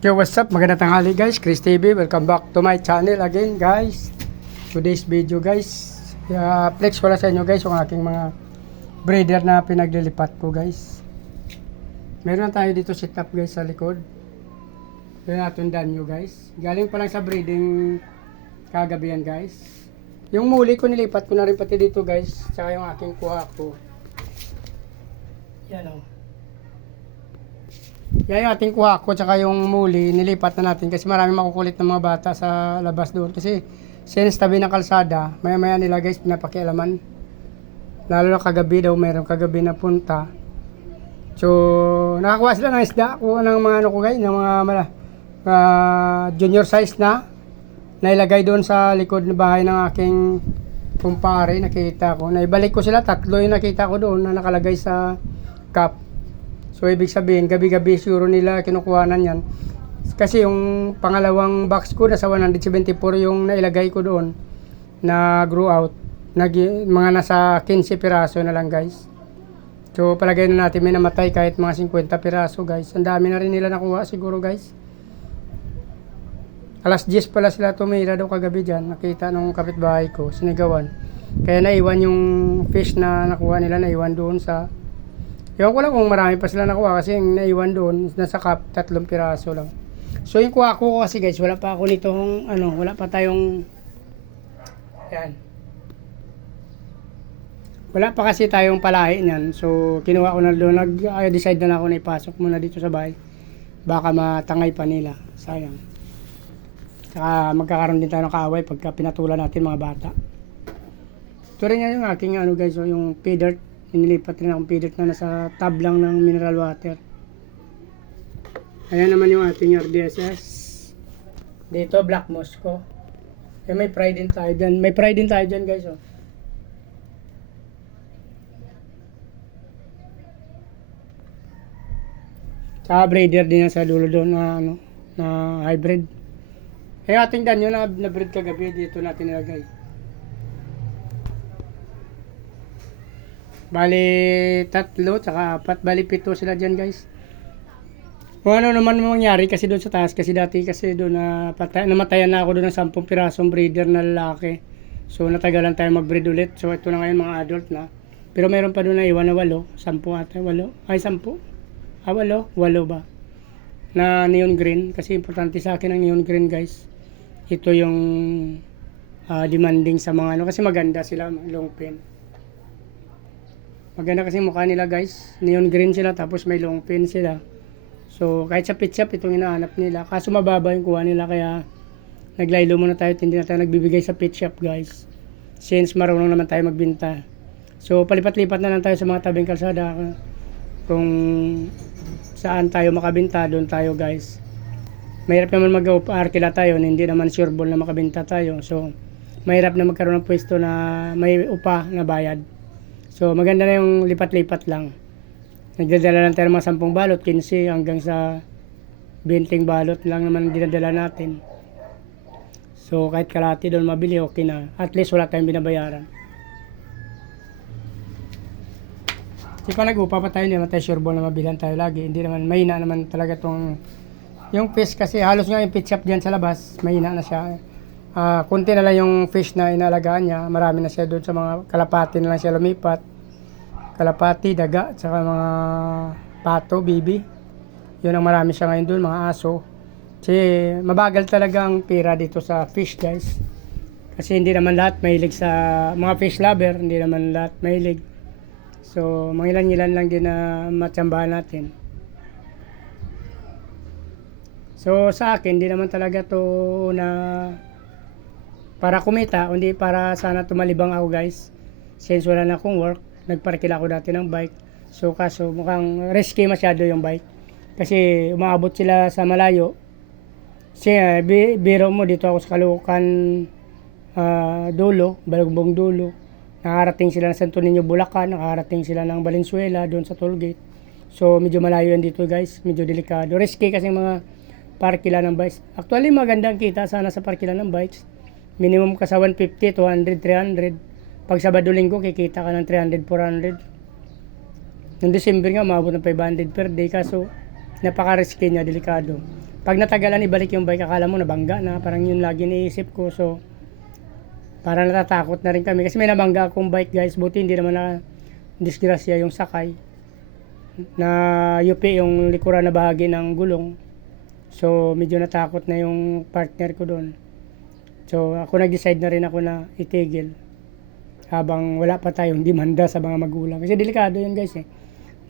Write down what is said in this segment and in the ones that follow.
Yo, what's up? Magandang tanghali guys, Chris TV. Welcome back to my channel again guys. Today's video guys, flex ko lang sa inyo guys yung aking mga breeder na pinaglilipat ko guys. Meron tayo dito setup guys sa likod. Yung natin danyo guys. Galing pa lang sa breeding kagabi yan guys. Yung muli ko nilipat ko na rin pati dito guys. Tsaka yung aking kuha ko. Yan o. Yan yung ating kuha ko, tsaka yung muli, nilipat na natin kasi marami makukulit ng mga bata sa labas doon. Kasi since tabi ng kalsada, maya maya nila guys pinapakialaman. Lalo na kagabi daw, meron kagabi na punta. So, nakakuha sila ng isda, kuha ng mga ano ko guys, ng mga junior size na nailagay doon sa likod ng bahay ng aking kumpare, nakita ko. Naibalik ko sila, tatlo yung nakita ko doon na nakalagay sa cup. So, ibig sabihin, gabi-gabi siguro nila kinukuhanan yan. Kasi yung pangalawang box ko, nasa 174 yung nailagay ko doon na grow out. Mga nasa 15 piraso na lang guys. So, palagay na natin may namatay kahit mga 50 piraso guys. Ang dami na rin nila nakuha siguro guys. Alas 10 pala sila tumira daw kagabi dyan. Nakita nung kapitbahay ko, sinigawan. Kaya naiwan yung fish na nakuha nila, naiwan doon sa... Ewan ko lang kung marami pa sila nakuha kasi yung naiwan doon, nasa cup, 3 piraso lang. So yung kuha ko kasi guys, wala pa ako nitong, wala pa tayong, yan. Wala pa kasi tayong palahi niyan. So kinuha ko na doon, nag-decide na ako na ipasok muna dito sa bahay. Baka matangay pa nila, sayang. Saka magkakaroon din tayo ng kaaway pagka pinatulan natin mga bata. Ito rin yan yung aking guys, so yung pay dirt. Inilipat rin akong feeder na nasa tab lang ng mineral water. Ayan naman yung ating RDSS. Dito Black Moscow. May pride din tayo dyan. May pride din tayo dyan guys. Oh. Saka breeder din yan sa dulo doon na hybrid. Ating danyo na breed kagabi. Dito natin nilagay. Bali 3, tsaka 4, bali 7 sila dyan guys. Kung ano naman mangyari kasi doon sa taas, kasi dati kasi doon namatayan na ako doon ng 10 pirasong breeder na lalaki. So natagalan tayo mag-breed ulit. So ito na ngayon mga adult na. Pero meron pa doon na iwan na 8, 10 ata, 8. Ay 10. 8 ba? Na neon green, kasi importante sa akin ang neon green guys. Ito yung demanding sa mga kasi maganda sila, long pin. Maganda kasi mukha nila guys. Neon green sila tapos may long pin sila. So kahit sa pit shop itong hinahanap nila. Kaso mababa yung kuha nila kaya naglaylo muna tayo. Hindi na tayo nagbibigay sa pit shop guys. Since marunong naman tayo magbenta. So palipat-lipat na lang tayo sa mga tabing kalsada. Kung saan tayo makabenta doon tayo guys. Mahirap naman mag-arkila tayo. Hindi naman sure ball na makabenta tayo. So mahirap na magkaroon ng pwesto na may upa na bayad. So maganda na yung lipat-lipat lang. Nagdadala lang tayo ng mga 10 balot, 15 hanggang sa 20 balot lang naman ang dinadala natin. So kahit kalahati doon mabili, okay na. At least wala tayong binabayaran. Kasi pa nag-upa pa tayo, hindi naman tayo sure ball na mabilan tayo lagi. Hindi naman, mahina naman talaga tong yung fish kasi halos nga yung pit shop dyan sa labas, mahina na siya. Kunti na lang yung fish na inalagaan niya. Marami na siya doon sa mga kalapati na lang siya lumipat. Kalapati, daga, saka mga pato, bibi. Yun ang marami siya ngayon doon, mga aso. Kasi mabagal talaga ang pira dito sa fish guys. Kasi hindi naman lahat mahilig sa mga fish lover, hindi naman lahat mahilig. So mangilan-ilan lang din na matsambahan natin. So sa akin, hindi naman talaga to na para kumita, hindi para sana tumalibang ako guys. Since wala na akong work, nagparkila ako dati ng bike. So kaso mukhang risky masyado yung bike. Kasi umaabot sila sa malayo. Kasi biro mo dito ako sa Caloocan dulo, Balagbong dulo. Nakarating sila ng Santo Niño, Bulacan. Nakarating sila ng Valenzuela doon sa tollgate. So medyo malayo yan dito guys. Medyo delikado. Risky kasi mga parkila ng bikes. Actually maganda ang kita sana sa parkila ng bikes. Minimum ka sa 150, 200, 300. Pag Sabado-Linggo, kikita ka ng 300, 400. Noong December nga, maabot ng 500 per day. Kaso, napaka-risky niya, delikado. pag natagalan ibalik yung bike, akala mo nabangga na, parang yun lagi iniisip ko. So parang natatakot na rin kami kasi may nabangga akong bike guys, buti hindi naman na disgrasya yung sakay, na yupi yung likuran na bahagi ng gulong. So medyo natakot na yung partner ko doon. So ako nag-decide na rin ako na itigil habang wala pa tayong demanda sa mga magulang. Kasi delikado yun guys eh.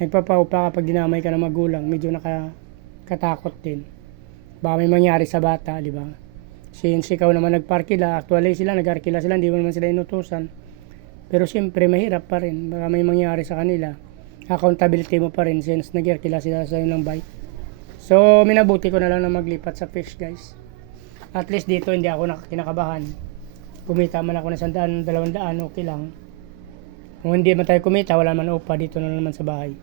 Nagpapaupa kapag dinamay ka ng magulang, medyo nakakatakot din. Baka may mangyari sa bata, di ba? Since ikaw naman nagparkila, actually sila, nag-arkila sila, hindi mo naman sila inutusan. Pero siyempre mahirap pa rin, baka may mangyari sa kanila. Accountability mo pa rin since nag-arkila sila sa ng bike. So minabuti ko na lang na maglipat sa fish guys. At least dito hindi ako kinakabahan. Kumita man ako ng 100, 200, okay lang. Kung hindi man tayo kumita, wala man upa, dito na naman sa bahay.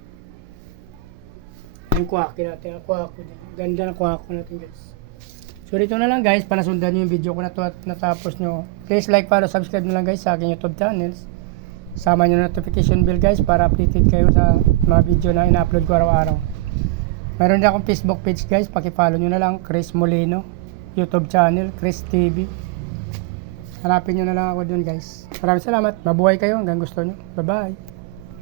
Yung kuwaki natin, ganda ng kuwako natin guys. So dito na lang guys, panasundan nyo yung video ko na to at natapos nyo. Please like, follow, subscribe na lang guys sa aking YouTube channels. Sama nyo notification bell guys para updated kayo sa mga video na ina-upload ko araw-araw. Mayroon din akong Facebook page guys, paki-follow nyo na lang, Chris Molino. YouTube channel, Chris TV. Hanapin nyo na lang ako dun guys. Maraming salamat. Mabuhay kayo hanggang gusto nyo. Bye bye.